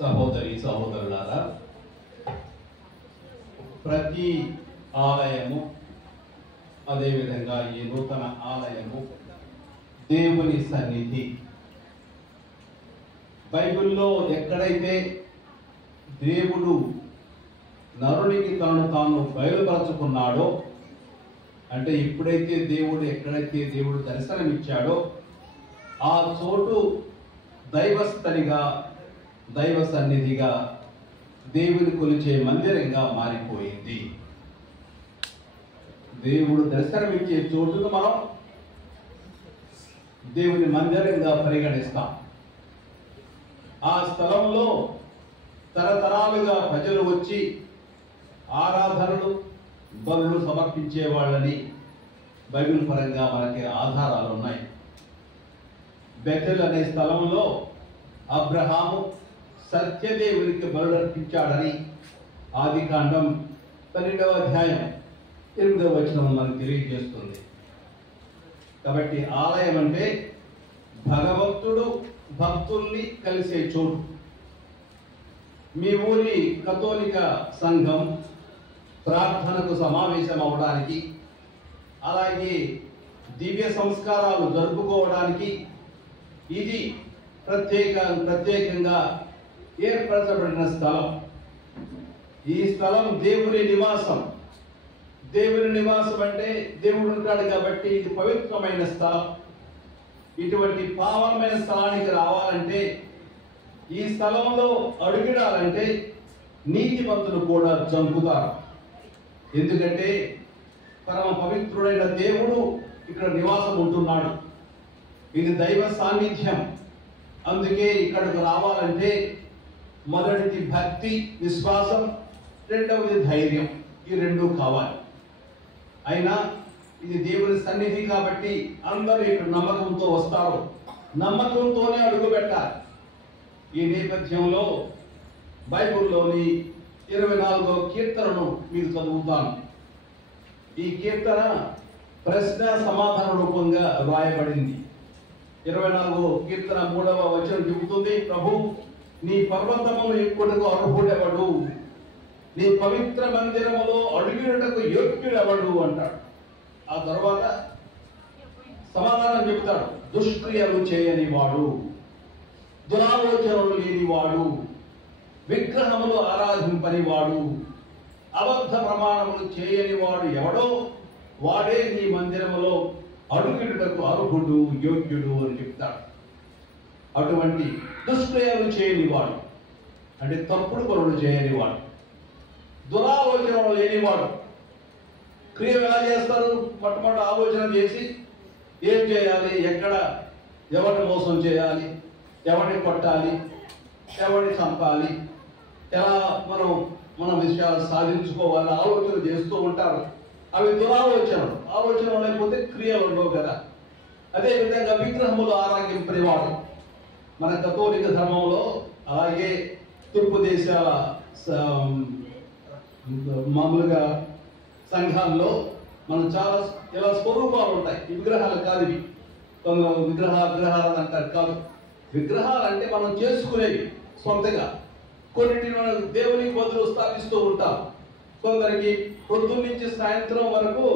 సహోదరి సహోదరులారా, ప్రతి ఆలయము, అదేవిధంగా ఈ నూతన ఆలయము దేవుని సన్నిధి. బైబిల్లో ఎక్కడైతే దేవుడు నరునికి తనను తాను బయలుపరచుకున్నాడో, అంటే ఎక్కడైతే దేవుడు దర్శనమిచ్చాడో ఆ చోటు దైవస్థలిగా, దైవ సన్నిధిగా, దేవుని కొలిచే మందిరంగా మారిపోయింది. దేవుడు దర్శనమిచ్చే చోటును మనం దేవుని మందిరంగా పరిగణిస్తాం. ఆ స్థలంలో తరతరాలుగా ప్రజలు వచ్చి ఆరాధనలు, బలులు సమర్పించే వాళ్ళని బైబిల్ పరంగా మనకి ఆధారాలు ఉన్నాయి. బెతెల్ అనే స్థలంలో అబ్రహాము సత్యదేవునికి బలులర్పించాడని ఆదికాండం 12వ అధ్యాయం 8వ వచనం మనకు తెలియజేస్తుంది. కాబట్టి ఆలయం అంటే భగవంతుడు భక్తుల్ని కలిసే చోటు. మీ ఊరి కథోలిక సంఘం ప్రార్థనకు సమావేశం అవడానికి, అలాగే దివ్య సంస్కారాలు జరుపుకోవడానికి ఇది ప్రత్యేకంగా ఏర్పరచబడిన స్థలం. ఈ స్థలం దేవుని నివాసం. దేవుని నివాసం అంటే దేవుడు ఉంటాడు కాబట్టి ఇది పవిత్రమైన స్థలం. ఇటువంటి పావనమైన స్థలానికి రావాలంటే, ఈ స్థలంలో అడుగిడాలంటే నీతిమంతులు కూడా జంపుతారు. ఎందుకంటే పరమ పవిత్రుడైన దేవుడు ఇక్కడ నివాసం ఉంటున్నాడు. ఇది దైవ సాన్నిధ్యం. అందుకే ఇక్కడికి రావాలంటే మొదటిది భక్తి, విశ్వాసం, రెండవది ధైర్యం. ఈ రెండు కావాలి. అయినా ఇది దేవుని సన్నిధి కాబట్టి అందరూ ఇక్కడ నమ్మకంతో వస్తారు. నమ్మకంతోనే అడుగు పెట్టాలి. ఈ నేపథ్యంలో బైబిల్లోని 24వ కీర్తనను మీకు చదువుతాను. ఈ కీర్తన ప్రశ్న సమాధాన రూపంగా రాయబడింది. 24వ కీర్తన 3వ వచనం చెబుతుంది, ప్రభు నీ పర్వతమును ఎక్కుటకు అర్హుడెవడు, నీ పవిత్ర మందిరములో అడుగుటకు యోగ్యుడెవడు అంటాడు. ఆ తర్వాత సమాధానం చెబుతాడు, దుష్క్రియలు చేయని వాడు, దురాలోచనలు లేనివాడు, విగ్రహములు ఆరాధింపని వాడు, అబద్ధ ప్రమాణములు చేయని వాడు ఎవడో వాడే నీ మందిరములో అడుగుటకు అర్హుడు, యోగ్యుడు అని చెప్తాడు. అటువంటి దుష్క్రియలు చేయనివాడు అంటే తప్పుడు పనులు చేయనివాడు, దురాలోచనలు లేనివాడు. క్రియలు ఎలా చేస్తారు? మొట్టమొదటి ఆలోచన చేసి ఏం చేయాలి, ఎక్కడ ఎవరిని మోసం చేయాలి, ఎవరిని కొట్టాలి, ఎవరిని చంపాలి, ఎలా మన విషయాలు సాధించుకోవాలని ఆలోచన చేస్తూ ఉంటారు. అవి దురాలోచనలు. ఆలోచన లేకపోతే క్రియలు ఉండవు కదా. అదేవిధంగా విగ్రహములు ఆరాధింపనివాడు. మన కథోలిక ధర్మంలో, అలాగే తూర్పు దేశాల మామూలుగా సంఘాల్లో మనం చాలా ఇలా స్వరూపాలు ఉంటాయి. విగ్రహాలు కాదు ఇవి. విగ్రహాలు అంటారు కాదు. విగ్రహాలు అంటే మనం చేసుకునేవి సొంతగా. కొన్నింటిని మనం దేవునికి బదులు స్థాపిస్తూ ఉంటాం. కొందరికి పొద్దున్న నుంచి సాయంత్రం వరకు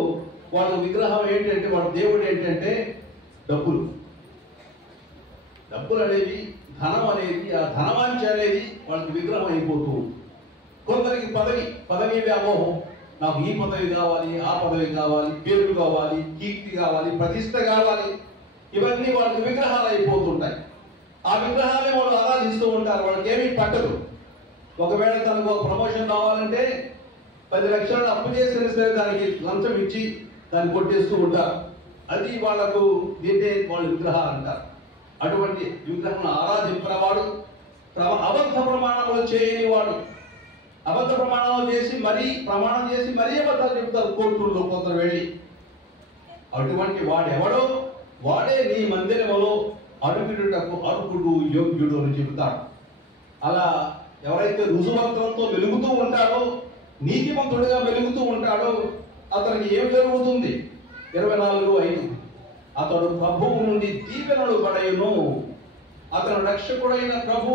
వాళ్ళ విగ్రహం ఏంటంటే, వాళ్ళ దేవుడు ఏంటంటే డబ్బులు అనేవి, ధనం అనేది, ఆ ధనవాంఛ అనేది వాళ్ళకి విగ్రహం అయిపోతూ ఉంటుంది. కొందరికి పదవి వ్యామోహం. నాకు ఈ పదవి కావాలి, ఆ పదవి కావాలి, పేరు కావాలి, కీర్తి కావాలి, ప్రతిష్ట కావాలి. ఇవన్నీ వాళ్ళకి విగ్రహాలు అయిపోతుంటాయి. ఆ విగ్రహాలే వాళ్ళు ఆరాధిస్తూ ఉంటారు. వాళ్ళకి ఏమీ పట్టదు. ఒకవేళ తనకు ఒక ప్రమోషన్ కావాలంటే 10 లక్షలు అప్పు చేసిన సరే దానికి లంచం ఇచ్చి దాన్ని కొట్టేస్తూ ఉంటారు. అది వాళ్లకు దీన్నే వాళ్ళు విగ్రహాలు అంటారు. అటువంటి విగ్రహం ఆరాధింపనవాడు, అబద్ధ ప్రమాణములు చేయని వాడు. అబద్ధ ప్రమాణాలు చేసి ప్రమాణం చేసి మరీ అబద్ధాలు చెప్తారు కోర్టుల్లో కొందరు వెళ్ళి. అటువంటి వాడెవడో వాడే నీ మందిరములో అడుగుటకు అర్హుడు, యోగ్యుడు అని చెబుతాడు. అలా ఎవరైతే రుజువంతంతో వెలుగుతూ ఉంటాడో, నీతిమంతుడిగా వెలుగుతూ ఉంటాడో, అతనికి ఏం జరుగుతుంది? 24:5 అతడు ప్రభువు నుండి దీవెనలు పడయును, అతను రక్షకుడైన ప్రభు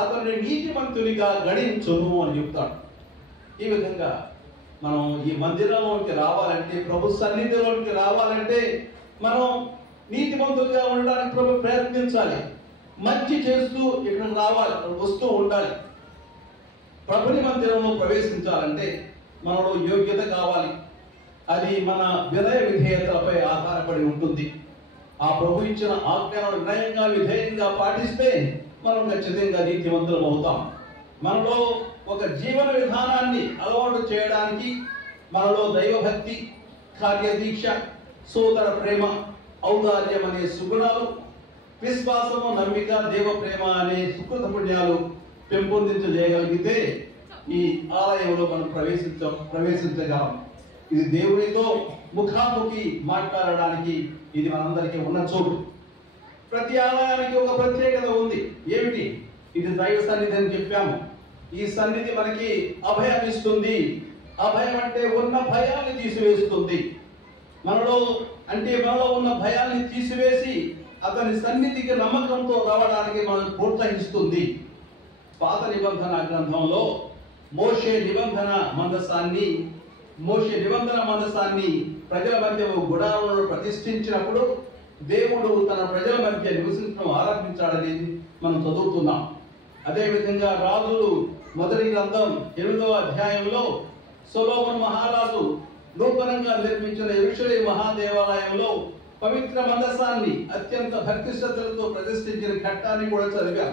అతన్ని నీతిమంతునిగా గణించును అని చెప్తాడు. ఈ విధంగా మనం ఈ మందిరంలోకి రావాలంటే, ప్రభు సన్నిధిలోకి రావాలంటే మనం నీతిమంతులుగా ఉండడానికి ప్రభు ప్రయత్నించాలి. మంచి చేస్తూ ఇక్కడ రావాలి, వస్తూ ఉండాలి. ప్రభుని మందిరంలో ప్రవేశించాలంటే మనలో యోగ్యత కావాలి. అది మన వినయ విధేయతలపై ఆధారపడి ఉంటుంది. ఆ ప్రభు ఇచ్చిన ఆజ్ఞలను వినయంగా విధేయంగా పాటిస్తే మనం ఖచ్చితంగా నీతివంతులం అవుతాం. మనలో ఒక జీవన విధానాన్ని అలవాటు చేయడానికి మనలో దైవభక్తి, కార్యదీక్ష, సోదర ప్రేమ, ఔదార్యం అనే సుగుణాలు, విశ్వాసము, నమ్మిక, దేవ ప్రేమ అనే సుకృత పుణ్యాలు పెంపొందించజేయగలిగితే ఈ ఆలయంలో మనం ప్రవేశించగలం. ఇది దేవునితో ముఖాముఖి మాట్లాడడానికి ఇది మనందరికీ ఉన్న చోటు. ప్రతి ఆలయానికి ఒక ప్రత్యేకత ఉంది. ఏమిటి? ఇది దైవ సన్నిధి అని చెప్పాము. ఈ సన్నిధి మనకి అభయం ఇస్తుంది. అభయం అంటే ఉన్న భయాన్ని తీసివేస్తుంది. మనలో ఉన్న భయాన్ని తీసివేసి అతని సన్నిధికి నమ్మకంతో రావడానికి మనం ప్రోత్సహిస్తుంది. పాత నిబంధన గ్రంథంలో మోషే నిబంధన మందసాన్ని ప్రజల మధ్య గుడారంలో ప్రతిష్ఠించినప్పుడు దేవుడు తన ప్రజల మధ్య నివసించడం ఆరంభించాడని మనం చదువుతున్నాం. అదేవిధంగా రాజులు మొదటి గ్రంథం 8వ అధ్యాయంలో సొలొమోను మహారాజు నూతనంగా నిర్మించిన యెరూషలేము మహాదేవాలయంలో పవిత్ర మందసాన్ని అత్యంత భక్తి శ్రద్ధలతో ప్రతిష్ఠించిన ఘట్టాన్ని కూడా చదివాం.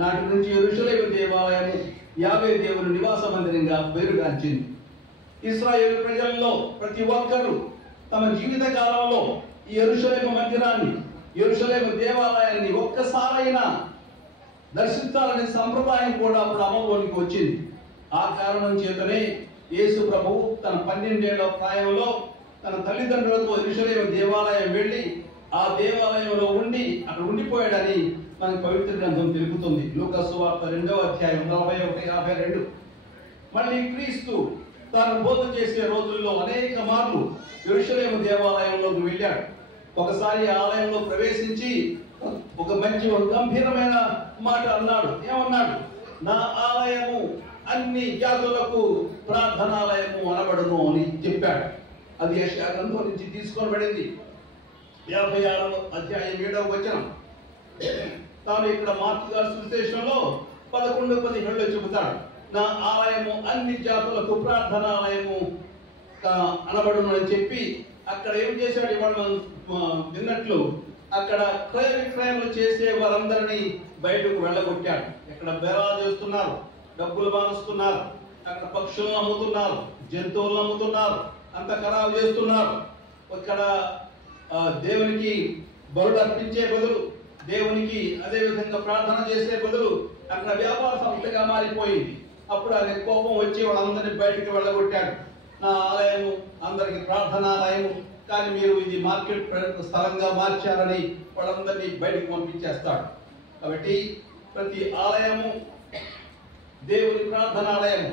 నాటి నుంచి యెరూషలేము దేవాలయం యావే దేవుని నివాస మందిరంగా పేరుగాంచింది. ఇశ్రాయేలు ప్రజల్లో ప్రతి ఒక్కరూ తమ జీవిత కాలంలో ఈ యెరూషలేము మందిరాన్ని, యెరూషలేము దేవాలయాన్ని ఒక్కసారైనా దర్శించాలనే సంప్రదాయం కూడా అప్పుడు అమలులోనికి వచ్చింది. ఆ కారణం చేతనే యేసు ప్రభువు తన 12 ఏళ్ల ప్రాయంలో తన తల్లిదండ్రులతో యెరూషలేము దేవాలయం వెళ్ళి ఆ దేవాలయంలో అక్కడ ఉండిపోయాడని మనకు పవిత్ర గ్రంథం తెలుపుతుంది. లూకా సువార్త 2వ అధ్యాయం 41-52. మళ్ళీ క్రీస్తు తాను బోధ చేసే రోజుల్లో అనేక మార్లు యెరూషలేము దేవాలయంలోకి వెళ్ళాడు. ఒకసారి ఆలయంలో ప్రవేశించి ఒక మంచి గంభీరమైన మాట అన్నాడు. ఏమన్నాడు? నా ఆలయము అన్ని జాతులకు ప్రార్థనాలయము అనబడును అని చెప్పాడు. అది యెషయా గ్రంథం నుంచి తీసుకోబడింది. 56వ అధ్యాయం 7వ వచనం. తాను ఇక్కడ మార్కు గారి సువిశేషంలో 11-17 చెబుతాడు. నా ఆలయము అన్ని జాతులకు ప్రార్థనాలయము అనబడును అని చెప్పి అక్కడ ఏం చేశాడు? ఇవాళ విన్నట్లు అక్కడ క్రయ విక్రయములు చేసే వారందరినీ బయటకు వెళ్ళగొట్టాడు. ఇక్కడ బేరాలు చేస్తున్నారు, డబ్బులు బానుస్తున్నారు, అక్కడ పక్షులను అమ్ముతున్నారు, జంతువులను అమ్ముతున్నారు, అంత ఖరాబు చేస్తున్నారు. ఇక్కడ దేవునికి బలులు అర్పించే బదులు, దేవునికి అదే విధంగా ప్రార్థన చేసే బదులు అక్కడ వ్యాపార సంస్థగా మారిపోయింది. అప్పుడు అది కోపం వచ్చి వాళ్ళందరినీ బయటికి వెళ్ళగొట్టాడు. నా ఆలయము అందరికి ప్రార్థనాలయము, కానీ మీరు ఇది మార్కెట్ స్థలంగా మార్చారని వాళ్ళందరినీ బయటికి పంపించేస్తాడు. కాబట్టి ప్రతి ఆలయము దేవుని ప్రార్థనాలయము.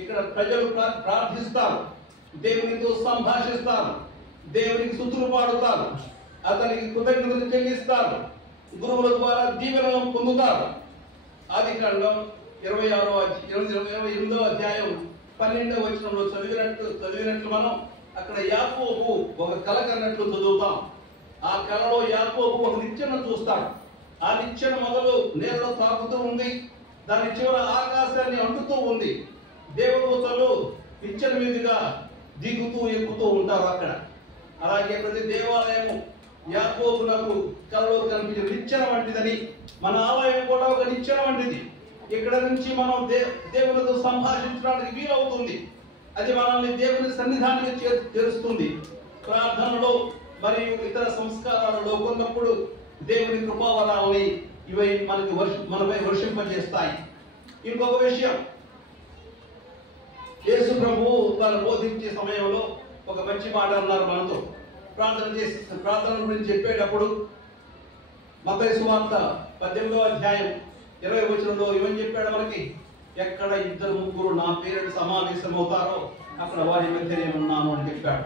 ఇక్కడ ప్రజలు ప్రార్థిస్తారు, దేవునితో సంభాషిస్తారు, దేవునికి స్తుతులు పాడుతారు, అతనికి కృతజ్ఞతలు చెల్లిస్తారు, గురువుల ద్వారా దీవెనలను పొందుతారు. ఆదికాండం 28వ అధ్యాయం 12వ వచనంలో చదివినట్లు మనం అక్కడ యాకోబు ఒక కల కన్నట్లు చదువుతాం. ఆ కలలో యాకోబు ఒక నిచ్చెన చూస్తాడు. ఆ నిచ్చెన మొదలు నేలలో తాకుతూ ఉంది, దాని చివర ఆకాశాన్ని అంటుతూ ఉంది. దేవదూతలు నిచ్చెన మీదుగా దిగుతూ ఎక్కుతూ ఉంటారు అక్కడ. అలాగే ప్రతి దేవాలయము యాకోబునకు కలలో కనిపించిన నిచ్చెన వంటిదని, మన ఆలయం కూడా ఒక నిచ్చెన వంటిది. ఇక్కడ నుంచి మనం దేవునితో సంభాషించడానికి వీలవుతుంది. అది మనల్ని దేవుని సన్నిధానానికి చేరుస్తుంది. ప్రార్థనలో మరియు ఇతర సంస్కారాలలో కొన్నప్పుడు దేవుని కృపావరాలని ఇవి మనపై వర్షింపజేస్తాయి. ఇంకొక విషయం, యేసు ప్రభువు తాను బోధించే సమయంలో ఒక మంచి మాట అన్నారు మనతో. ప్రార్థన గురించి చెప్పేటప్పుడు మత్తయి సువార్త 18వ అధ్యాయం 20వ వచనంలో ఏమని చెప్పాడు మనకి? ఎక్కడ 2-3 నా పేరున సమావేశం అవుతారో అక్కడ వారి మధ్య నేను ఉన్నాను అని చెప్పాడు.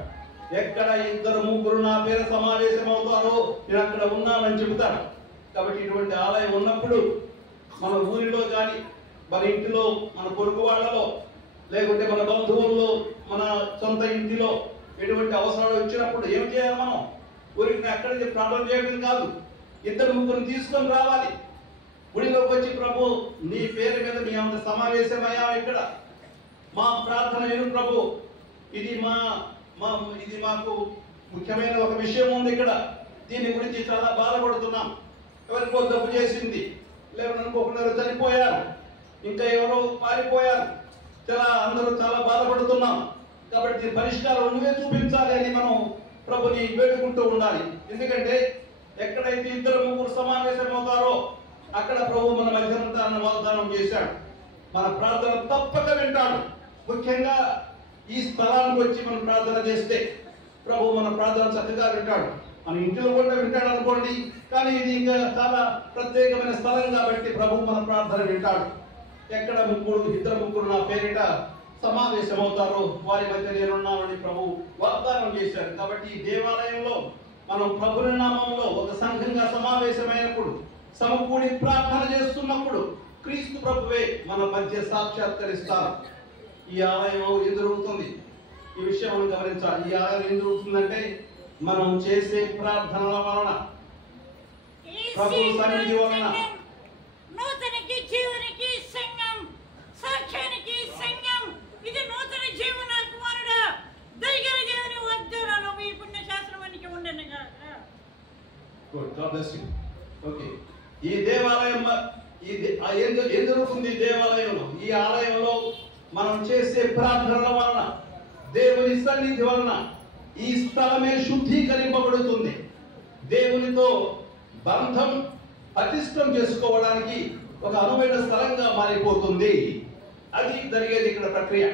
ఎక్కడ 2-3 నా పేరు సమావేశం అవుతారో నేను అక్కడ ఉన్నానని చెబుతాడు. కాబట్టి ఇటువంటి ఆలయం ఉన్నప్పుడు మన ఊరిలో కానీ, మన ఇంటిలో, మన పొరుగు వాళ్ళలో, లేకుంటే మన బంధువుల్లో, మన సొంత ఇంటిలో ఎటువంటి అవసరాలు వచ్చినప్పుడు ఏం చేయాలి? మనం ఊరికి అక్కడి నుంచి ప్రార్థన చేయడం కాదు, ఇద్దరు ముగ్గురు తీసుకొని రావాలి. గుడిలోకి వచ్చి, ప్రభు నీ పేరు మీద మీ అంత సమావేశమయ్యా, ఇక్కడ మా ప్రార్థన విను ప్రభు, ఇది మాకు ముఖ్యమైన ఒక విషయం ఉంది ఇక్కడ, దీని గురించి చాలా బాధపడుతున్నాం. ఎవరికో తప్పు చేసింది, లేకపోతే అనుకోకుండా చనిపోయారు, ఇంకా ఎవరో పారిపోయారు, అందరూ చాలా బాధపడుతున్నాం. కాబట్టి దీని పరిష్కారం నువ్వే చూపించాలి అని మనం ప్రభుని వేడుకుంటూ ఉండాలి. ఎందుకంటే ఎక్కడైతే ఇద్దరు ముగ్గురు సమావేశం అవుతారో అక్కడ ప్రభు మన మధ్యనంతా వాగ్దానం చేశాడు, మన ప్రార్థన తప్పక వింటాడు. ముఖ్యంగా ఈ స్థలానికి వచ్చి మనం ప్రార్థన చేస్తే ప్రభు మన ప్రార్థన చక్కగా వింటాడు. మన ఇంటిలో కూడా వింటాడు అనుకోండి, కానీ ఇది ఇంకా చాలా ప్రత్యేకమైన స్థలం కాబట్టి ప్రభు మన ప్రార్థన వింటాడు. ఎక్కడ ఇద్దరు ముగ్గురు నా పేరిట సమావేశం అవుతారో వారి మధ్య నేనున్నానని ప్రభు వాగ్దానం చేశారు. కాబట్టి ఈ దేవాలయంలో మనం ప్రభుని నామంలో ఒక సంఘంగా సమావేశమైనప్పుడు, సమకూడి ప్రార్థన చేస్తున్నప్పుడు క్రీస్తు ప్రభువే మన మధ్య సాక్షాత్కరిస్తారు. ఈ ఆలయం ఏం జరుగుతుంది? ఈ విషయం మనం గమనించాలి. ఈ ఆలయం ఏం జరుగుతుందంటే మనం చేసే ప్రార్థనల వలన, ప్రభు సన్నిధి వలన, నూతనకి జీవనకి సంఘం, సాక్ష్యానికి సంఘం, ఇది నూతన జీవన కుమారుడా దైగల దేవుని వాగ్దానాలు మీ పుణ్యశాస్త్రానికి ఉండనుగా. ఓకే, ఈ దేవాలయం ఏం జరుగుతుంది? దేవాలయంలో, ఈ ఆలయంలో మనం చేసే ప్రార్థనల వలన, దేవుని సన్నిధి వలన ఈ స్థలమే శుద్ధీకరింపబడుతుంది. దేవునితో బంధం పటిష్టం చేసుకోవడానికి ఒక అనువైన స్థలంగా మారిపోతుంది. అది జరిగేది ఇక్కడ ప్రక్రియ.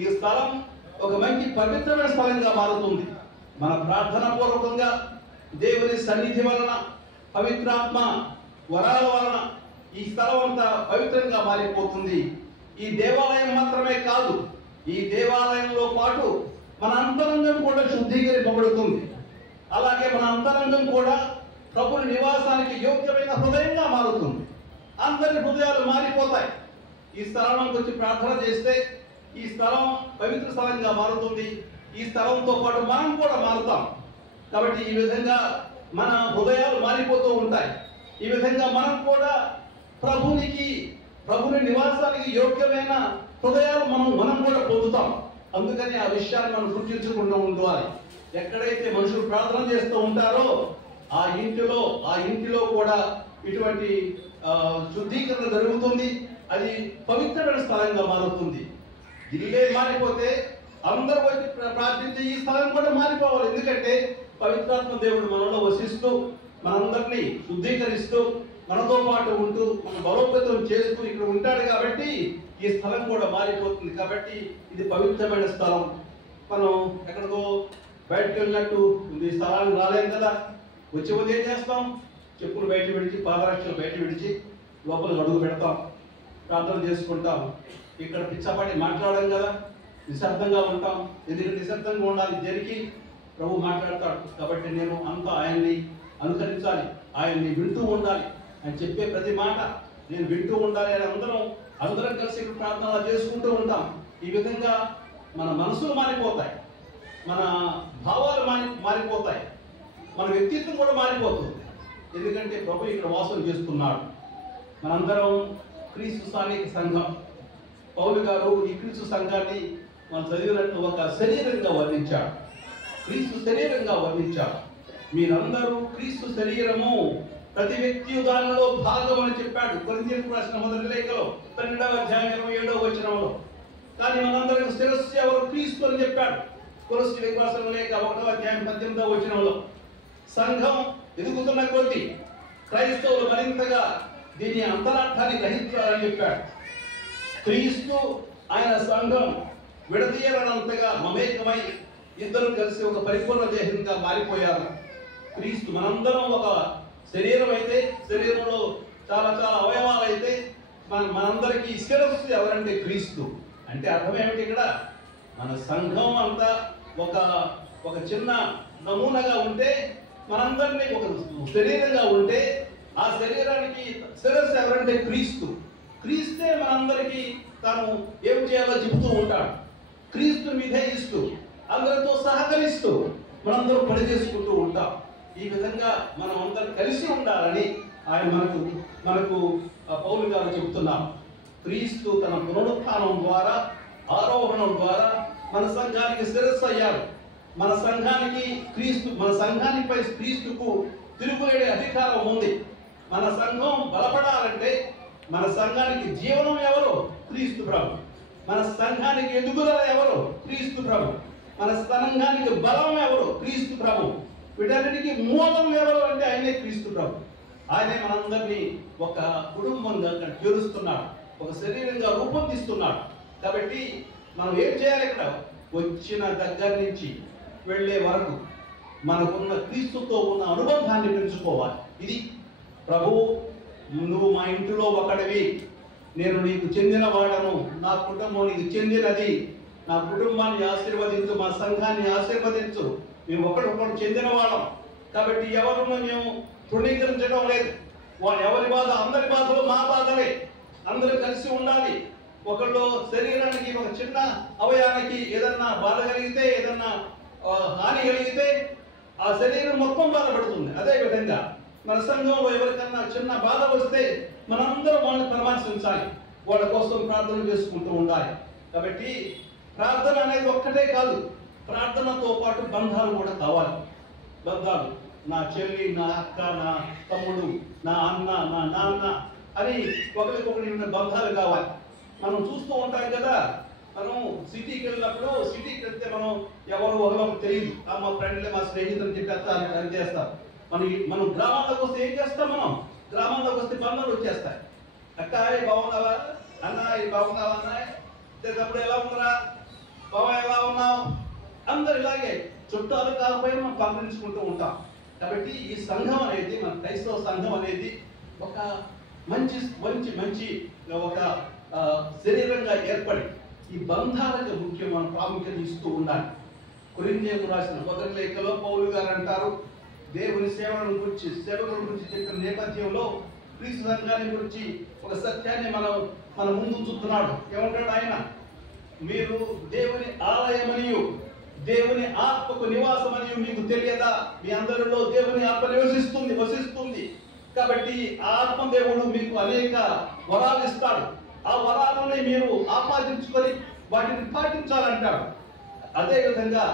ఈ స్థలం ఒక మంచి పవిత్రమైన స్థలంగా మారుతుంది. మన ప్రార్థన పూర్వకంగా దేవుని సన్నిధి వలన, పవిత్రాత్మ వరాల వలన ఈ స్థలం అంతా పవిత్రంగా మారిపోతుంది. ఈ దేవాలయం మాత్రమే కాదు, ఈ దేవాలయంలో పాటు మన అంతరంగం కూడా శుద్ధీకరింపబడుతుంది. అలాగే మన అంతరంగం కూడా ప్రభుని నివాసానికి యోగ్యమైన హృదయంగా మారుతుంది. అందరి హృదయాలు మారిపోతాయి. ఈ స్థలంలోకి వచ్చి ప్రార్థన చేస్తే ఈ స్థలం పవిత్ర స్థలంగా మారుతుంది. ఈ స్థలంతో పాటు మనం కూడా మారుతాం. కాబట్టి ఈ విధంగా మన హృదయాలు మారిపోతూ ఉంటాయి. ఈ విధంగా మనం కూడా ప్రభుని నివాసానికి యోగ్యమైన హృదయాలు మనం కూడా పొందుతాం. అందుకని ఆ విషయాన్ని మనం గుర్తించకుండా ఉండాలి. ఎక్కడైతే మనుషులు ప్రార్థన చేస్తూ ఉంటారో ఆ ఇంటిలో కూడా ఇటువంటి శుద్ధీకరణ జరుగుతుంది. అది పవిత్రమైన స్థలంగా మారుతుంది. ఇల్లే మారిపోతే అందరూ వచ్చి ప్రార్థించే ఈ స్థలం కూడా మారిపోవాలి. ఎందుకంటే పవిత్రాత్మ దేవుడు మనలో వసిస్తూ మనందరినీ శుద్ధీకరిస్తూ మనతో పాటు ఉంటూ మన బలోపేతం చేస్తూ ఇక్కడ ఉంటాడు. కాబట్టి ఈ స్థలం కూడా మారిపోతుంది. కాబట్టి ఇది పవిత్రమైన స్థలం. మనం ఎక్కడికో బయటకు వెళ్ళినట్టు ఈ స్థలానికి రాలేము కదా. వచ్చే ముందు ఏం చేస్తాం? చెప్పులు బయట విడిచి, పాదరక్షలు బయట విడిచి లోపలికి అడుగు పెడతాం, ప్రార్థన చేసుకుంటాం. ఇక్కడ పిచ్చపాటి మాట్లాడడం కదా, నిశ్శబ్దంగా ఉంటాం. ఎందుకంటే నిశ్శబ్దంగా ఉండాలి, జరిగి ప్రభు మాట్లాడతాడు. కాబట్టి నేను అంతా ఆయన్ని అనుసరించాలి, ఆయన్ని వింటూ ఉండాలి. ఆయన చెప్పే ప్రతి మాట నేను వింటూ ఉండాలి అని అందరం కలిసి ప్రార్థన చేసుకుంటూ ఉంటాం. ఈ విధంగా మన మనసులు మారిపోతాయి, మన భావాలు మారిపోతాయి, మన వ్యక్తిత్వం కూడా మారిపోతుంది. ఎందుకంటే ప్రభు ఇక్కడ వాసం చేస్తున్నాడు. మనందరం క్రీస్తు స్థానిక సంఘం. పౌలు గారు ఈ క్రీస్తు సంఘాన్ని మనం చదివినట్టు ఒక శరీరంగా వర్ణించాడు. క్రీస్తు శరీరంగా వర్ణించాడు. మీరందరూ క్రీస్తు శరీరము, ప్రతి వ్యక్తి దానిలో భాగం అని చెప్పాడు. కొరింథీయులకు రాసిన మొదటి లేఖలో 12వ అధ్యాయం 27వ వచనంలో. కానీ మనందరికి శిరస్సు ఎవరు? క్రీస్తు అని చెప్పాడు. కొరింథీయులకు రాసిన లేఖ 1వ అధ్యాయం 18వ వచనంలో. సంఘం ఎదుగుతున్న కొద్దీ క్రైస్తవులు మరింతగా దీని అంతరార్థాన్ని గ్రహించాలని చెప్పాడు. క్రీస్తు ఆయన సంఘం విడదీయనంతగా మమేకమై ఇద్దరు కలిసి ఒక పరిపూర్ణ దేహంగా మారిపోయారు. క్రీస్తు మనందరం ఒక శరీరం అయితే, శరీరంలో చాలా అవయవాలు అయితే, మనందరికీ శిరస్సు ఎవరంటే క్రీస్తు. అంటే అర్థం ఏమిటి? ఇక్కడ మన సంఘం అంతా ఒక చిన్న నమూనాగా ఉంటే, మనందరినీ ఒక శరీరంగా ఉంటే, ఆ శరీరానికి శిరస్సు ఎవరంటే క్రీస్తు. క్రీస్తే మనందరికీ తాను ఏం చేయాలో చెబుతూ ఉంటాడు. క్రీస్తుని విధేయిస్తూ అందరితో సహకరిస్తూ మనందరూ పనిచేసుకుంటూ ఉంటాం. ఈ విధంగా మనం అందరం కలిసి ఉండాలని ఆయన మనకు పౌలు గారు చెబుతున్నారు. క్రీస్తు తన పునరుత్థానం ద్వారా, ఆరోహణం ద్వారా మన సంఘానికి శిరస్సు అయ్యారు. మన సంఘానిపై క్రీస్తుకు తిరుగులేని అధికారం ఉంది. మన సంఘం బలపడాలంటే మన సంఘానికి జీవనం ఎవరు? క్రీస్తు ప్రభు. మన సంఘానికి ఎదుగుదల ఎవరు? క్రీస్తు ప్రభు. మన సంఘానికి బలం ఎవరు? క్రీస్తు ప్రభు. వీటన్నిటికీ మూలం ఎవరు అంటే ఆయనే క్రీస్తు ప్రభు. ఆయనే మనందరినీ ఒక కుటుంబంగా చేరుస్తున్నాడు, ఒక శరీరంగా రూపొందిస్తున్నాడు. కాబట్టి మనం ఏం చేయాలి? ఇక్కడ వచ్చిన దగ్గర నుంచి వెళ్ళే వరకు మనకున్న క్రీస్తుతో ఉన్న అనుబంధాన్ని పెంచుకోవాలి. ఇది ప్రభు, నువ్వు మా ఇంటిలో ఒకడివి, నేను నీకు చెందిన వాడను, నా కుటుంబం నీకు చెందినది, నా కుటుంబాన్ని ఆశీర్వదించు, మా సంఘాన్ని ఆశీర్వదించు, మేము ఒకరికొకరు చెందిన వాళ్ళం. కాబట్టి ఎవరినో మేము తృణీకరించడం లేదు. ఎవరి బాధ అందరి బాధలు మా బాధలే. అందరూ కలిసి ఉండాలి. ఒకళ్ళు శరీరానికి ఒక చిన్న అవయానికి ఏదన్నా బాధ కలిగితే, ఏదన్నా హాని కలిగితే ఆ శరీరం మొత్తం బాధపడుతుంది. అదే విధంగా మన సంఘంలో ఎవరికన్నా చిన్న బాధ వస్తే మనందరం వాళ్ళని పరామర్శించాలి, వాళ్ళ కోసం ప్రార్థన చేసుకుంటూ ఉండాలి. కాబట్టి ప్రార్థన అనేది ఒక్కటే కాదు, ప్రార్థనతో పాటు బంధాలు కూడా కావాలి. బంధాలు, నా చెల్లి, నా అక్క, నా తమ్ముడు, నా అన్న, నా నాన్న అని ఒకరికొకరి ఉన్న బంధాలు కావాలి. మనం చూస్తూ ఉంటాం కదా, మనం సిటీకి వెళ్ళినప్పుడు, సిటీకి వెళ్తే మనం ఎవరు ఒకరికి తెలియదు. మా ఫ్రెండ్లే, మా స్నేహితులు చెప్పేస్తా అని చేస్తాం. మనం గ్రామాల్లోకి వస్తే ఏం చేస్తాం? మనం గ్రామాల్లోకి వస్తే బంధాలు వచ్చేస్తాయి. అక్క బాగున్నావా, అన్న బాగున్నావా, అన్న తప్పుడు ఎలా ఉన్నారా, బాబా ఎలా ఉన్నావు, అందరు ఇలాగే చుట్టాలు కాకపోయినా మనం పలకరించుకుంటూ ఉంటాం. కాబట్టి ఈ సంఘం అనేది, మన క్రైస్తవ సంఘం అనేది ఒక మంచి మంచి మంచి ఒక శరీరంగా ఏర్పడి ఈ బంధాలకు ముఖ్యమైన ప్రాముఖ్యత ఇస్తూ ఉండాలి. కొరింథీయులకు రాసిన మొదటి లేఖలో పౌలు గారు అంటారు, దేవుని సేవల గురించి చెప్పిన నేపథ్యంలో క్రీస్తు సంఘాన్ని గురించి ఒక సత్యాన్ని మన ముందు చూస్తున్నాడు. ఏమంటాడు ఆయన? మీరు దేవుని ఆలయమనియు దేవుని ఆత్మకు నివాసమనియు మీకు తెలియదా? మీ అందరిలో దేవుని ఆత్మ వసిస్తుంది. కాబట్టి ఆ ఆత్మ దేవుడు మీకు అనేక వరాలు ఇస్తాడు. ఆ వరాలని మీరు ఆపాదించుకొని వాటిని పాటించాలంటాడు. అదే విధంగా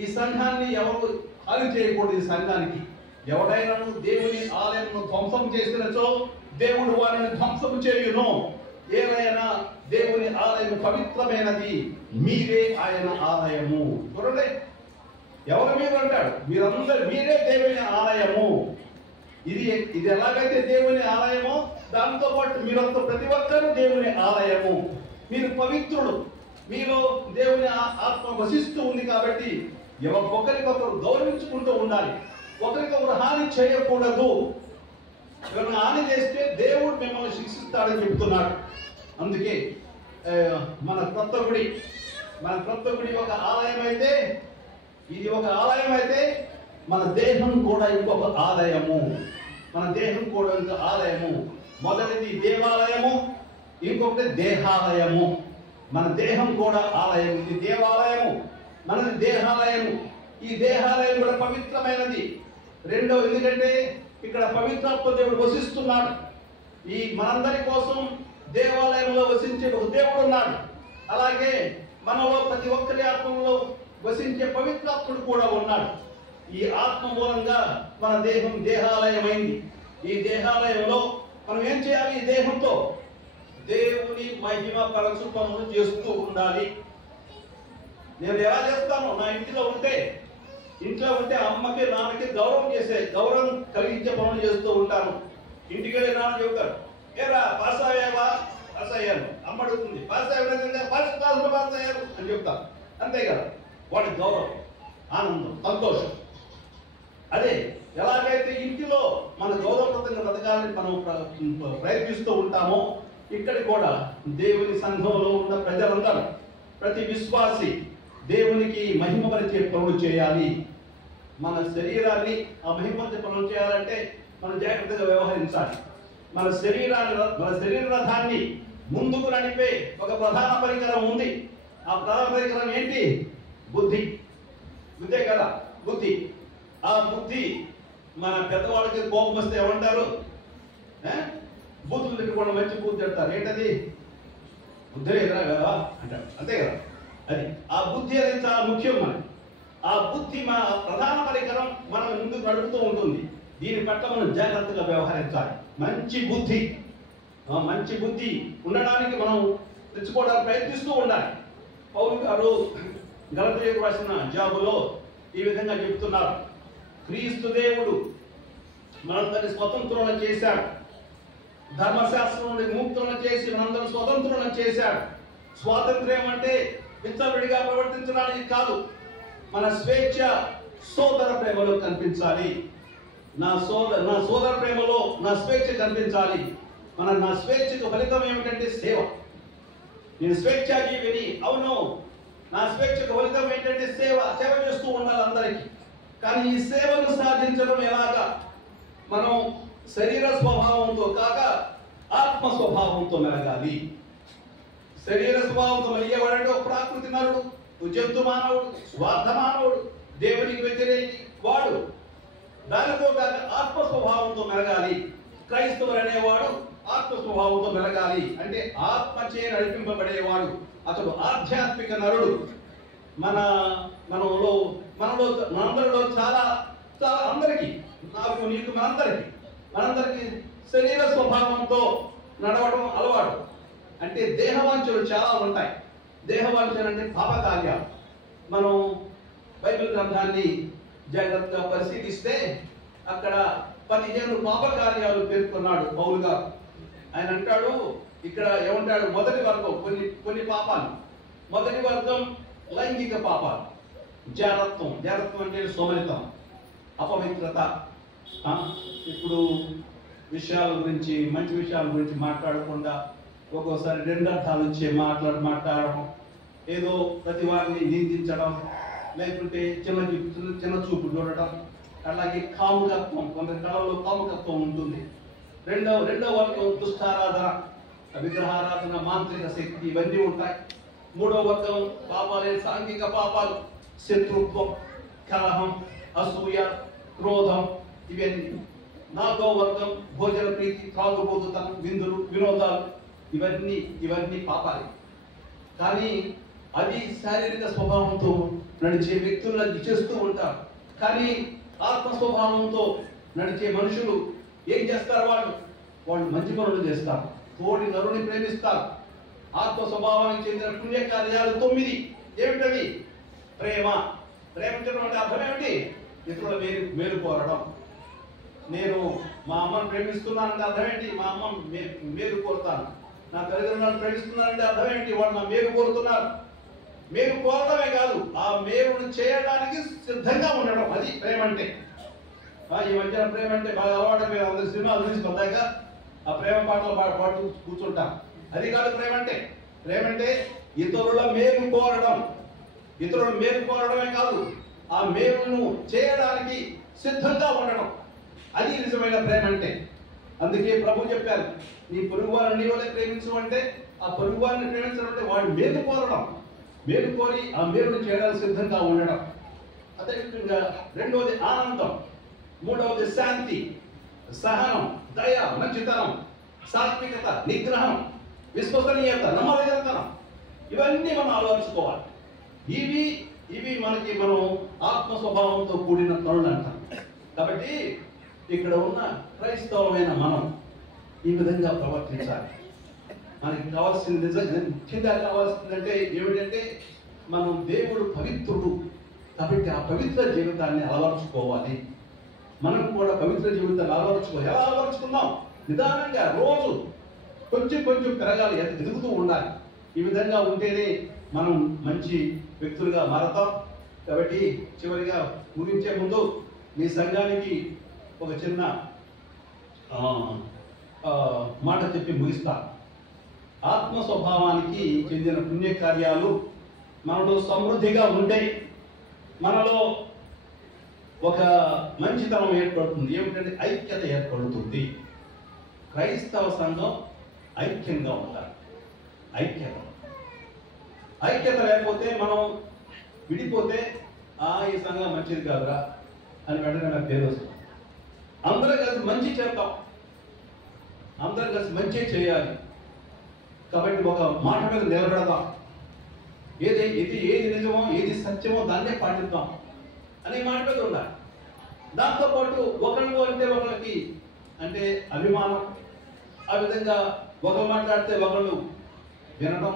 ఈ సంఘాన్ని ఎవరు హాని చేయకూడదు. ఈ సంఘానికి ఎవడైనా దేవుని ఆలయంను ధ్వంసం చేసినచో దేవుడు వారిని ధ్వంసం చేయును. ఏమైనా దేవుని ఆలయం పవిత్రమైనది, మీరే ఆయన ఆలయము. చూడండి, ఎవరు మీరు అంటాడు? మీరే దేవుని ఆలయము. ఇది ఎలాగైతే దేవుని ఆలయమో దాంతో పాటు మీరంతా ప్రతి ఒక్కరూ దేవుని ఆలయము. మీరు పవిత్రుడు, మీలో దేవుని ఆత్మ వసిస్తూ ఉంది. కాబట్టి ఒకరికొకరు గౌరవించుకుంటూ ఉండాలి, ఒకరికొకరు హాని చేయకూడదు. ఎవరైనా హాని చేస్తే దేవుడు మిమ్మల్ని శిక్షిస్తాడని చెబుతున్నాడు. అందుకే మన క్రొత్త గుడి ఒక ఆలయం అయితే, ఇది ఒక ఆలయం అయితే మన దేహం కూడా ఇంకొక ఆలయము. మొదటిది దేవాలయము, ఇంకొకటి దేహాలయము. మన దేహం కూడా ఆలయం. ఇది దేవాలయము, మనది దేహాలయము. ఈ దేహాలయం కూడా పవిత్రమైనది. రెండో, ఎందుకంటే ఇక్కడ పవిత్రాత్మ దేవుడు వసిస్తున్నాడు. ఈ మనందరి కోసం దేవాలయంలో వసించే ఒక దేవుడు ఉన్నాడు. అలాగే మనలో ప్రతి ఒక్కరి ఆత్మలో వసించే పవిత్రాత్ముడు కూడా ఉన్నాడు. ఈ ఆత్మ మూలంగా మన దేహం దేహాలయమైంది. ఈ దేహాలయంలో మనం ఏం చేయాలి? ఈ దేహంతో దేవుని మహిమ పరచు పనులు చేస్తూ ఉండాలి. నేను ఎలా చేస్తాను? నా ఇంట్లో ఉంటే అమ్మకి నాన్నకి గౌరవం కలిగించే పనులు చేస్తూ ఉంటాను. ఇంటికి వెళ్ళి నాన్న చెబుతారు, ఏరా పాస్ అయ్యావా? పాస్ అయ్యాను. అమ్మ అడుగుతుంది, పాస్ అయ్యారు అని చెప్తాను. అంతే కదా, వాడి గౌరవం, ఆనందం, సంతోషం. అదే ఎలాగైతే ఇంటిలో మన గౌరవప్రదంగా బతకాలని మనం ప్రయత్నిస్తూ ఉంటామో, ఇక్కడ కూడా దేవుని సంఘంలో ఉన్న ప్రజలందరూ, ప్రతి విశ్వాసి దేవునికి మహిమపరిచే పనులు చేయాలి. మన శరీరాన్ని ఆ మహిమపరిచే పనులు చేయాలంటే మనం జాగ్రత్తగా వ్యవహరించాలి. మన శరీర రథాన్ని ముందుకు నడిపే ఒక ప్రధాన పరికరం ఉంది. ఆ ప్రధాన పరికరం ఏంటి? బుద్ధి. బుద్ధే కదా, బుద్ధి. ఆ బుద్ధి మన పెద్దవాళ్ళకి కోపం వస్తే ఏమంటారు? బూతులు తిట్టుకోవడం, మంచి బూతులు తిడతారు. ఏంటది? బుద్ధి ఎదురా కదా అంటారు, అంతే కదా. అది ఆ బుద్ధి అనేది చాలా ముఖ్యం మనకి. ఆ బుద్ధి మన ప్రధాన పరికరం మనం ముందుకు నడుపుతూ ఉంటుంది. దీని పట్ల మనం జాగ్రత్తగా వ్యవహరించాలి. మంచి బుద్ధి ఉండడానికి మనం తెచ్చుకోవడానికి ప్రయత్నిస్తూ ఉండాలి. పౌలు గారు గలతీయులకు రాసిన జాబులో ఈ విధంగా చెబుతున్నారు. క్రీస్తు దేవుడు మనందరినీ స్వతంత్రులను చేశాడు. ధర్మశాస్త్రం నుండి ముక్తులను చేసి మనందరూ స్వతంత్రులను చేశాడు. స్వాతంత్ర్యం అంటే విచ్చలవిడిగా ప్రవర్తించడానికి కాదు, మన స్వేచ్ఛ సోదర ప్రేమలో కనిపించాలి. నా సోదర ప్రేమలో నా స్వేచ్ఛ కనిపించాలి. నా స్వేచ్ఛకు ఫలితం ఏమిటంటే సేవ. నేను స్వేచ్ఛాజీవిని, అవును. నా స్వేచ్ఛకు ఫలితం ఏంటంటే సేవ చేస్తూ ఉండాలి అందరికీ. కానీ ఈ సేవను సాధించడం ఎలాగా? మనం శరీర స్వభావంతో కాక ఆత్మ స్వభావంతో మెలగాలి. శరీర స్వభావంతో మెలిగేవాడంటే ఒక ప్రాకృతి నరుడు, జంతు మానవుడు, స్వార్థ మానవుడు, దేవునికి వ్యతిరేకి వాడు. దానితో కాక ఆత్మ స్వభావంతో మెలగాలి. క్రైస్తవుడు అనేవాడు ఆత్మ స్వభావంతో మెలగాలి. అంటే ఆత్మచే నడిపింపబడేవాడు, అతడు ఆధ్యాత్మిక నరుడు. మనందరిలో చాలా అందరికీ, నాకు నీకు మనందరికీ శరీర స్వభావంతో నడవడం అలవాటు. అంటే దేహవాంఛలు చాలా ఉంటాయి. దేహవాంఛలు అంటే పాపకార్యాలు. మనం బైబిల్ గ్రంథాన్ని జాగ్రత్తగా పరిశీలిస్తే అక్కడ 15 పాపకార్యాలు పేర్కొన్నాడు పౌలు గారు. ఆయన అంటాడు, ఇక్కడ ఏమంటాడు? మొదటి వర్గం కొన్ని పాపాలు. మొదటి వర్గం లైంగిక పాపాలు. జారత్వం అంటే సోమరితం, అపవిత్రత. ఇప్పుడు విషయాల గురించి, మంచి విషయాల గురించి మాట్లాడకుండా ఒక్కోసారి రెండు అర్థాలు వచ్చే మాట్లాడడం, ఏదో ప్రతి వారిని నిందించడం, లేకుంటే చిన్న చూపు చూడటం. అలాగే కాముకత్వం, కొందరి కళలో కాముకత్వం ఉంటుంది. రెండవ వర్గం దుష్టారాధన, విగ్రహారాధన, మాంత్రిక శక్తి, ఇవన్నీ ఉంటాయి. మూడవ వర్గం పాపాలే సాంఘిక పాపాలు, శత్రుత్వం, కలహం, అసూయ, క్రోధం, ఇవన్నీ. నాలుగవ వర్గం భోజన ప్రీతి, త్రాగుబోతుతనం, విందులు, వినోదాలు, ఇవన్నీ పాపాలే. కానీ అది శారీరక స్వభావంతో నడిచే వ్యక్తులను చేస్తూ ఉంటారు. కానీ ఆత్మ స్వభావంతో నడిచే మనుషులు ఏం చేస్తారు? వాళ్ళు మంచి పనులు చేస్తారు, తోడి నరుని ప్రేమిస్తారు. ఆత్మ స్వభావానికి చెందిన పుణ్యకార్యాలు 9. ఏమిటవి? ప్రేమించడం అంటే అర్థం ఏమిటి? ఇతరుల మేలు కోరడం. నేను మా అమ్మను ప్రేమిస్తున్నానంటే అర్థం ఏంటి? మా అమ్మ మేలు కోరుతాను. నా తల్లిదండ్రులను ప్రేమిస్తున్నానంటే అర్థం ఏంటి? వాళ్ళు నా మేలు కోరుతున్నారు. మేలు కోరడమే కాదు, ఆ మేలును చేయడానికి సిద్ధంగా ఉండడం, అది ప్రేమ అంటే. ఈ మధ్యన ప్రేమ అంటే బాగా అలవాటు. మేము అందరి సినిమాలు చూసి పొందాక ఆ ప్రేమ పాటలు పాడుతూ కూర్చుంటాం. అది కాదు ప్రేమ అంటే. ప్రేమ అంటే ఇతరుల మేలు కోరడం. ఇతరుల మేలు కోరడమే కాదు, ఆ మేలును చేయడానికి సిద్ధంగా ఉండడం, అది నిజమైన ప్రేమ అంటే. అందుకే ప్రభు చెప్పారు, నీ పొరుగు వారిని నీ వల్లే ప్రేమించు అంటే, ఆ పొరుగు వారిని ప్రేమించడం అంటే వాడు మేలు కోరడం, మేలు కోరి ఆ మేలును చేయడానికి సిద్ధంగా ఉండడం. అదేవిధంగా రెండవది ఆనందం, మూడవది శాంతి, సహనం, దయ, మంచితనం, సాత్వికత, నిగ్రహం, విశ్వసనీయత, నమ్మదగినతనం, ఇవన్నీ మనం అలవర్చుకోవాలి. ఇవి మనం ఆత్మ స్వభావంతో కూడిన తరుణులు అంటాం. కాబట్టి ఇక్కడ ఉన్న క్రైస్తవమైన మనం ఈ విధంగా ప్రవర్తించాలి. మనకి కావాల్సింది ముఖ్యంగా కావాల్సిందంటే ఏమిటంటే, మనం దేవుడు పవిత్రుడు కాబట్టి ఆ పవిత్ర జీవితాన్ని అలవర్చుకోవాలి. మనం కూడా పవిత్ర జీవితాన్ని అలవర్చుకోవాలి. ఎలా అలవర్చుకుందాం? నిదానంగా రోజు కొంచెం పెరగాలి, ఎదుగుతూ ఉండాలి. ఈ విధంగా ఉంటేనే మనం మంచి వ్యక్తులుగా మారతాం. కాబట్టి చివరిగా ముగించే ముందు మీ సంఘానికి ఒక చిన్న మాట చెప్పి ముగిస్తాను. ఆత్మ స్వభావానికి చెందిన పుణ్యకార్యాలు మనలో సమృద్ధిగా ఉంటే, మనలో ఒక మంచితనం ఏర్పడుతుంది. ఏమిటంటే ఐక్యత ఏర్పడుతుంది. క్రైస్తవ సంఘం ఐక్యంగా ఉంటారు. ఐక్యత లేకపోతే మనం విడిపోతే ఈ సంఘం మంచిది కాదురా అని వెంటనే నాకు పేరు వస్తుంది. అందరూ కలిసి మంచి చేద్దాం, అందరూ కలిసి మంచి చేయాలి. కాబట్టి ఒక మాట మీద నిలబడదాం, ఏది నిజమో ఏది సత్యమో దాన్నే పాటిద్దాం అనే మాట మీద ఉండాలి. దాంతోపాటు ఒకళ్ళు అంటే ఒకళ్ళకి అంటే అభిమానం, ఆ విధంగా ఒకరు మాట్లాడితే ఒకళ్ళు వినడం,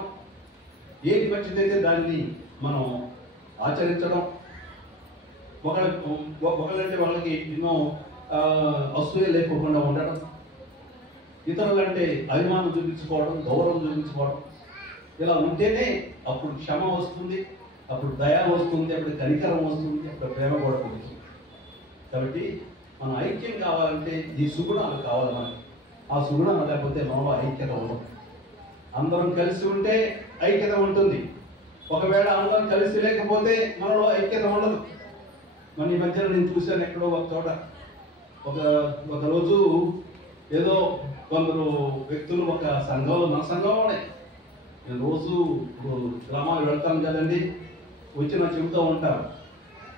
ఏది మంచిదైతే దాన్ని మనం ఆచరించడం, ఒకళ్ళంటే వాళ్ళకి ఎన్నో అసూయ లేకుండా ఉండడం, ఇతరులంటే అభిమానం చూపించుకోవడం, గౌరవం చూపించుకోవడం, ఇలా ఉంటేనే అప్పుడు క్షమ వస్తుంది, అప్పుడు దయ వస్తుంది, అప్పుడు కనికరం వస్తుంది, అప్పుడు ప్రేమ కూడా వస్తుంది. కాబట్టి మనం ఐక్యం కావాలంటే ఈ సుగుణాలు కావాలి మనకి. ఆ సుగుణాలు లేకపోతే మనలో ఐక్యత ఉండదు. అందరం కలిసి ఉంటే ఐక్యత ఉంటుంది. ఒకవేళ అందరం కలిసి లేకపోతే మనలో ఐక్యత ఉండదు. మన ఈ మధ్యన నేను చూశాను ఎక్కడో ఒక చోట, ఒకరోజు ఏదో కొందరు వ్యక్తులు ఒక సంఘంలో, మన సంఘంలోనే నేను రోజు గ్రామాలు వెళ్తాను కదండి, వచ్చి నాకు చెబుతూ ఉంటారు.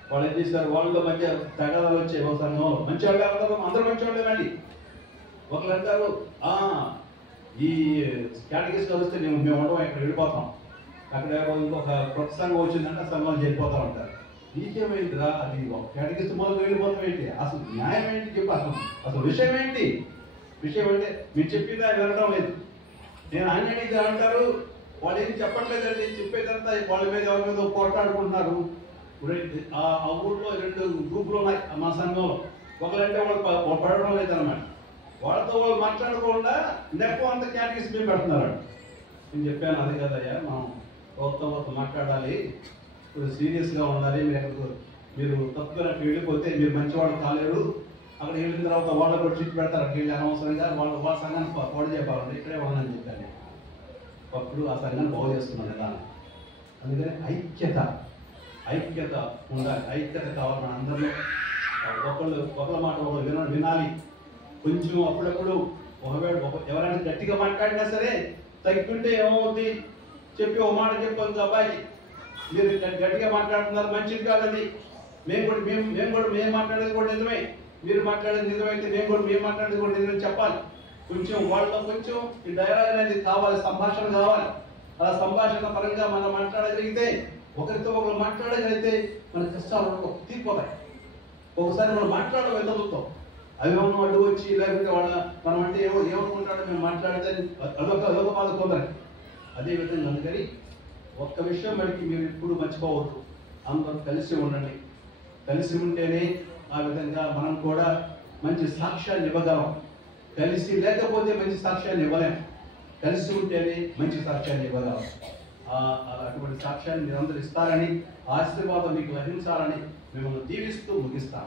వాళ్ళు ఏం చేస్తారు, వాళ్ళ మధ్య తగాదాలు వచ్చాయి. ఒక సంఘంలో మంచి వాళ్ళు వెళ్తారు, అందరూ మంచి వాళ్ళే రండి. ఒకళ్ళు అంటారు, ఈ కేటగిరీస్ కలిస్తే మేము ఉండడం ఇక్కడ వెళ్ళిపోతాం, అక్కడ ఇంకొక కొత్త సంఘం వచ్చిందంటే ఆ సంఘం వెళ్ళిపోతా ఉంటారు. నీకేమైందిరా, అది ఒక కేటగిరీస్ మొదలు వెళ్ళిపోతాం ఏంటి, అసలు న్యాయం ఏంటి చెప్పి, అసలు విషయం ఏంటి అంటే మీరు చెప్పిందా వినడం లేదు. నేను ఆయన అడిగితే అంటారు, వాళ్ళు ఏం చెప్పట్లేదండి, చెప్పేదంతా వాళ్ళ మీద ఎవరి మీద పోట్లాడుకుంటున్నారు. ఆ ఊళ్ళో 2 గ్రూపులు ఉన్నాయి మా సంఘంలో. ఒకరంటే వాళ్ళు పడడం లేదన్నమాట, వాళ్ళతో వాళ్ళు మాట్లాడకుండా నెప్ప అంత కేటగిరీస్ మేము పెడుతున్నారు. నేను చెప్పాను, అది కదయ్యా, మనం ఒకరితో మాట్లాడాలి, ఇప్పుడు సీరియస్గా ఉండాలి. మీరు తప్పుగా వెళ్ళిపోతే మీరు మంచివాళ్ళు కాలేరు. అక్కడ వెళ్ళిన తర్వాత వాళ్ళ కూడా చిట్టు పెడతారు. అక్కడికి వెళ్ళి అనవసరంగా వాళ్ళ సంఘాన్ని పాడు చెప్పాలంటే ఇక్కడే వాళ్ళని చెప్పాను. అప్పుడు ఆ సంఘాన్ని బాగు చేస్తున్నాను కదా. అందుకని ఐక్యత ఉండాలి. ఐక్యత కావాలి మన అందరిలో. ఒకళ్ళ మాట ఒకరు వినాలి. కొంచెం అప్పుడప్పుడు ఒకవేళ ఎవరైనా గట్టిగా మాట్లాడినా సరే తగ్గుంటే ఏమవుతుంది చెప్పి ఒక మాట చెప్పాలి, అబ్బాయి మీరు గట్టిగా మాట్లాడుతున్నారు, మంచిది కాదని. మేము మాట్లాడేది కూడా నిజమే, మీరు మాట్లాడేది నిజమైతే మేము మాట్లాడేది కూడా నిజమే చెప్పాలి. కొంచెం వాళ్ళతో కొంచెం ఈ డైలాగ్ అనేది కావాలి, సంభాషణ కావాలి. అలా సంభాషణ పరంగా మనం మాట్లాడగలిగితే, ఒకరితో ఒకరు మాట్లాడగలిగితే మన కష్టాలు తీరిపోతాయి. ఒకసారి మనం మాట్లాడగలుగుతాం, అభిమానం అడ్డు వచ్చి లేకపోతే మనం అంటే ఏమనుకుంటాడో మేము మాట్లాడితే అదొక బాధ కొందరు. అదేవిధంగా అందుకని ఒక్క విషయం బడికి మీరు ఎప్పుడు మర్చిపోవద్దు, అందరూ కలిసి ఉండండి. కలిసి ఉంటేనే ఆ విధంగా మనం కూడా మంచి సాక్ష్యాన్ని ఇవ్వగలం. కలిసి లేకపోతే మంచి సాక్ష్యాన్ని ఇవ్వలేం, కలిసి ఉంటేనే మంచి సాక్ష్యాన్ని ఇవ్వగలం. అటువంటి సాక్ష్యాన్ని మీరు అందరూ ఇస్తారని, ఆశీర్వాదం మీకు లభించాలని మిమ్మల్ని దీవిస్తూ ముగిస్తాం.